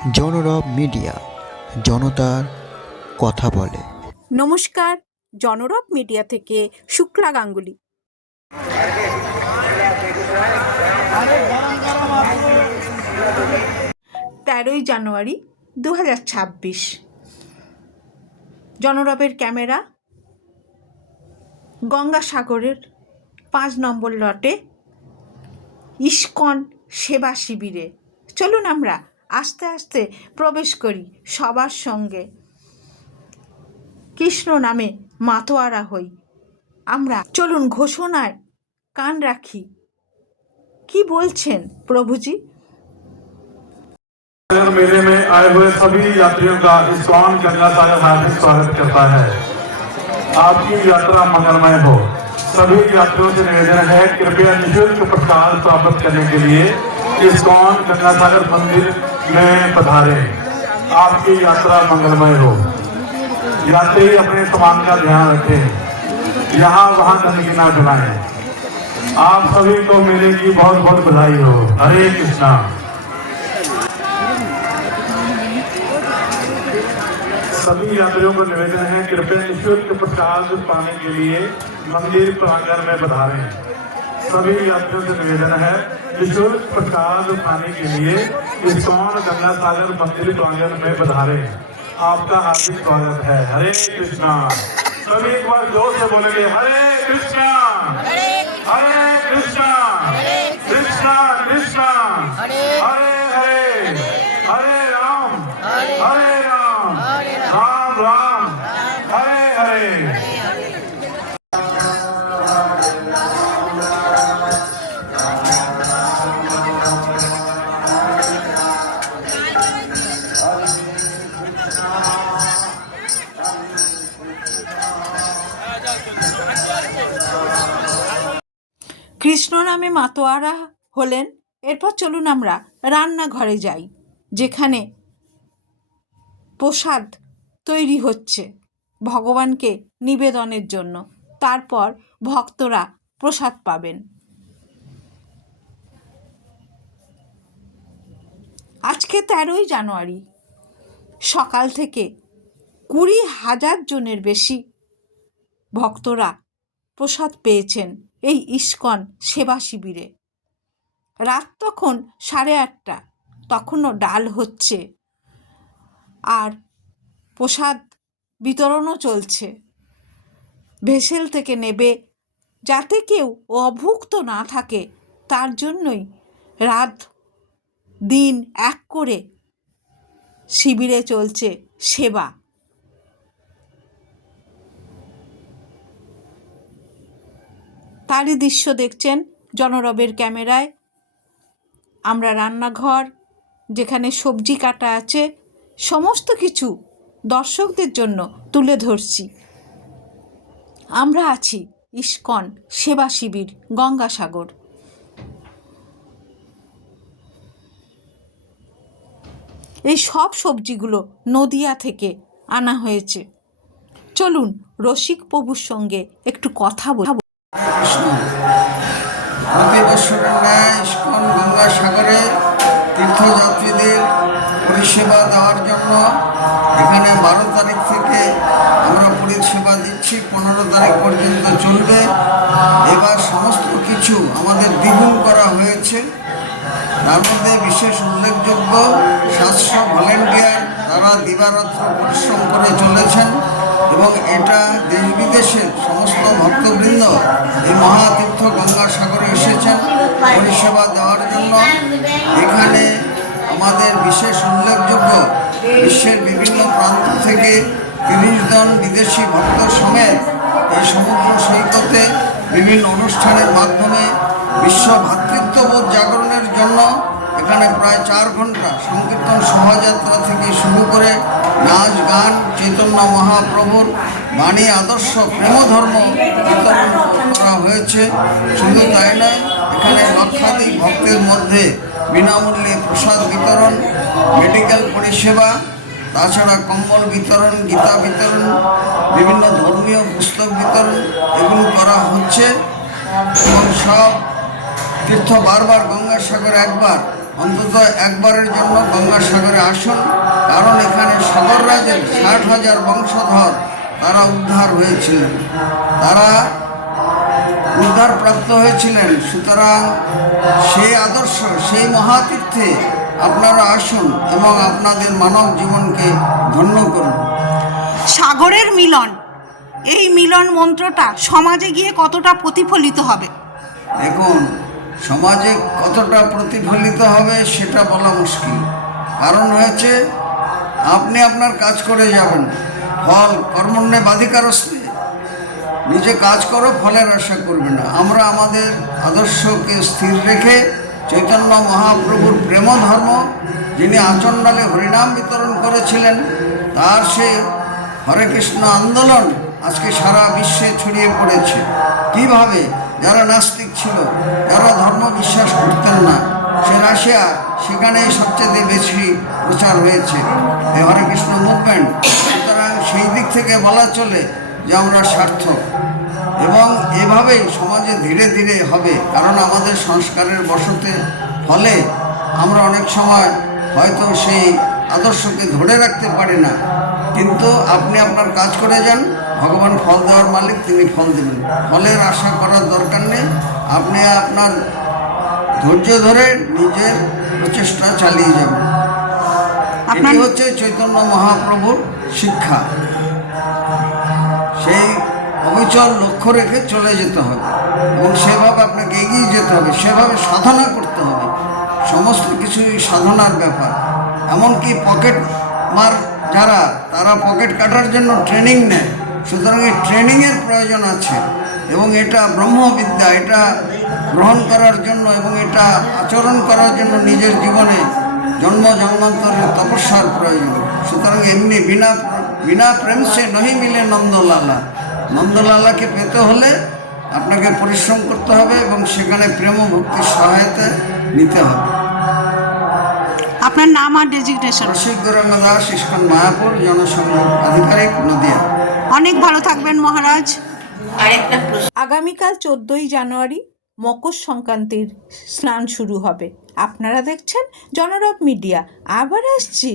জনরব media, জনতার কথা বলে। নমস্কার, জনরব মিডিয়া থেকে শুক্লা গাঙ্গুলি। তেরোই জানুয়ারি দু হাজার ছাব্বিশ। জনরবের ক্যামেরা গঙ্গাসাগরের পাঁচ নম্বর লটে ইস্কন সেবা শিবিরে। চলুন আমরা আস্তে আস্তে প্রবেশ করি সবার সঙ্গে কৃষ্ণ নামে মাতোয়ারা হই আমরা চলুন ঘোষণায় কান রাখি কি বলছেন প্রভুজি सागर मेले में आए हुए सभी यात्रियों का इस्कॉन गंगा सागर हार्दिक स्वागत करता है आपकी यात्रा मंगलमय हो सभी यात्रियों से निवेदन है कृपया निशुल्क प्रसाद प्राप्त करने के लिए इस्कॉन गंगा सागर मंदिर में पधारे। आपकी यात्रा मंगलमय हो। यात्री अपने सामान का ध्यान रखें। यहाँ वहाँ गंदगी न फैलाएँ आप सभी को मेरे की बहुत बहुत बधाई हो। हरे कृष्णा। सभी यात्रियों को निवेदन है, कृपया निशुल्क प्रसाद पाने के लिए मंदिर प्रांगण में पधारें। सभी यात्रियों से निवेदन है निशुल्क प्रसाद पाने के लिए इस्कॉन गंगा सागर मंदिर प्रांगण में पधारें। आपका हार्दिक स्वागत है। हरे कृष्णा। सभी एक बार ज़ोर से बोलेंगे हरे कृष्णा। हरे कृष्णा। कृष्णा कृष्णा। हरे हरे हरे। राम। हरे राम राम। राम। हरे हरे। কৃষ্ণ নামে মাতোয়ারা হলেন। এরপর চলুন আমরা রান্নাঘরে যাই, যেখানে প্রসাদ তৈরি হচ্ছে ভগবানকে নিবেদনের জন্য। তারপর ভক্তরা প্রসাদ পাবেন। আজকে তেরোই জানুয়ারি, সকাল থেকে কুড়ি হাজার জনের বেশি ভক্তরা প্রসাদ পেয়েছেন এই ইস্কন সেবা শিবিরে। রাত তখন সাড়ে আটটা, তখনও ডাল হচ্ছে আর প্রসাদ বিতরণও চলছে। ভেসেল থেকে নেবে যাতে কেউ অভুক্ত না থাকে, তার জন্যই রাত দিন এক করে শিবিরে চলছে সেবা। তারই দৃশ্য দেখছেন জনরবের ক্যামেরায়। আমরা রান্নাঘর, যেখানে সবজি কাটা আছে, সমস্ত কিছু দর্শকদের জন্য তুলে ধরছি। আমরা আছি ইস্কন সেবা শিবির, গঙ্গাসাগর। এই সব সবজিগুলো নদিয়া থেকে আনা হয়েছে। চলুন রসিক প্রভুর সঙ্গে একটু কথা বলব প্রতি বছরের ন্যায় ইস্কন গঙ্গাসাগরে তীর্থযাত্রীদের পরিষেবা দেওয়ার জন্য এখানে বারো তারিখ থেকে আমরা পরিষেবা দিচ্ছি। পনেরো তারিখ পর্যন্ত চলবে। এবার সমস্ত কিছু আমাদের দ্বিগুণ করা হয়েছে। তার মধ্যে বিশেষ উল্লেখযোগ্য সাতশো ভলেন্টিয়ার তারা দিবারাত্র পরিশ্রম করে চলেছেন। এবং এটা দেশ বিদেশের সমস্ত ভক্তবৃন্দ এই মহাতীর্থ গঙ্গাসাগরে এসেছেন পরিষেবা দেওয়ার জন্য। এখানে আমাদের বিশেষ উল্লেখযোগ্য বিশ্বের বিভিন্ন প্রান্ত থেকে তিরিশ জন বিদেশি ভক্ত সমেত এই সমুদ্র সৈকতে বিভিন্ন অনুষ্ঠানের মাধ্যমে বিশ্ব ভ্রাতৃত্ববোধ জাগরণের জন্য এখানে প্রায় চার ঘণ্টা সংকীর্তন শোভাযাত্রা থেকে শুরু করে চৈতন্য মহাপ্রভুর বাণী, আদর্শ, প্রেমধর্ম বিতরণ করা হয়েছে। শুধু তাই নয়, এখানে লক্ষাধিক ভক্তের মধ্যে বিনামূল্যে প্রসাদ বিতরণ, মেডিকেল পরিষেবা, তাছাড়া কম্বল বিতরণ, গীতা বিতরণ, বিভিন্ন ধর্মীয় পুস্তক বিতরণ এগুলো করা হচ্ছে। এবং সব তীর্থ বারবার গঙ্গাসাগর একবার অন্তত একবারের জন্য গঙ্গাসাগরে আসুন কারণ এখানে সাগর রাজের ষাট হাজার বংশধর তারা উদ্ধার হয়েছিলেন। তারা উদ্ধার প্রাপ্ত হয়েছিলেন। সুতরাং সেই আদর্শ সেই মহাতীর্থে আপনারা আসুন এবং আপনাদের মানব জীবনকে ধন্য করুন। সাগরের মিলন এই মিলন মন্ত্রটা সমাজে গিয়ে কতটা প্রতিফলিত হবে? দেখুন সমাজে কতটা প্রতিফলিত হবে সেটা বলা মুশকিল। কারণ হয়েছে, আপনি আপনার কাজ করে যাবেন। ফল কর্মণ্যে বাধিকারস্তে নিজে কাজ করো, ফলের আশা করবে না। আমরা আমাদের আদর্শকে স্থির রেখে চৈতন্য মহাপ্রভুর প্রেম ধর্ম যিনি আচণ্ডালে হরিনাম বিতরণ করেছিলেন, তার সে হরে কৃষ্ণ আন্দোলন আজকে সারা বিশ্বে ছড়িয়ে পড়েছে। কীভাবে? যারা নাস্তিক ছিল, যারা ধর্ম বিশ্বাস করতেন না, সে রাশিয়া সেখানে সবচেয়ে বেশি প্রচার হয়েছে। হরে কৃষ্ণ মুভমেন্ট সুতরাং সেই দিক থেকে বলা চলে যে আমরা সার্থক। এবং এভাবেই সমাজে ধীরে ধীরে হবে, কারণ আমাদের সংস্কারের বসতে ফলে আমরা অনেক সময় হয়তো সেই আদর্শকে ধরে রাখতে পারি না। কিন্তু আপনি আপনার কাজ করে যান ভগবান ফল দেওয়ার মালিক তিনি ফল দেবেন। ফলের আশা করার দরকার নেই। আপনি আপনার ধৈর্য ধরে নিজের প্রচেষ্টা চালিয়ে যাবেন। এটি হচ্ছে চৈতন্য মহাপ্রভুর শিক্ষা। সেই অবিচল লক্ষ্য রেখে চলে যেতে হবে এবং সেভাবে আপনাকে এগিয়ে যেতে হবে সেভাবে সাধনা করতে হবে। সমস্ত কিছুই সাধনার ব্যাপার। এমনকি পকেট মার যারা তারা পকেট কাটার জন্য ট্রেনিং নেয়। সুতরাং এই ট্রেনিংয়ের প্রয়োজন আছে এবং এটা ব্রহ্মবিদ্যা এটা গ্রহণ করার জন্য এবং এটা আচরণ করার জন্য নিজের জীবনে জন্ম জন্মান্তরের তপস্যার প্রয়োজন। সুতরাং এমনি বিনা বিনা প্রেম সে নহি মিলে নন্দলালা। নন্দলালাকে পেতে হলে আপনাকে পরিশ্রম করতে হবে এবং সেখানে প্রেম ভক্তির সহায়তা নিতে হবে। আপনার নাম আর ডেজিগনেশন। রসিক দাস ইস্কন মায়াপুর জনসংযোগ আধিকারিক নদিয়া। অনেক ভালো থাকবেন মহারাজ। আগামীকাল চোদ্দই জানুয়ারি মকর সংক্রান্তির স্নান শুরু হবে। আপনারা দেখছেন জনরব মিডিয়া। আবার আসছি।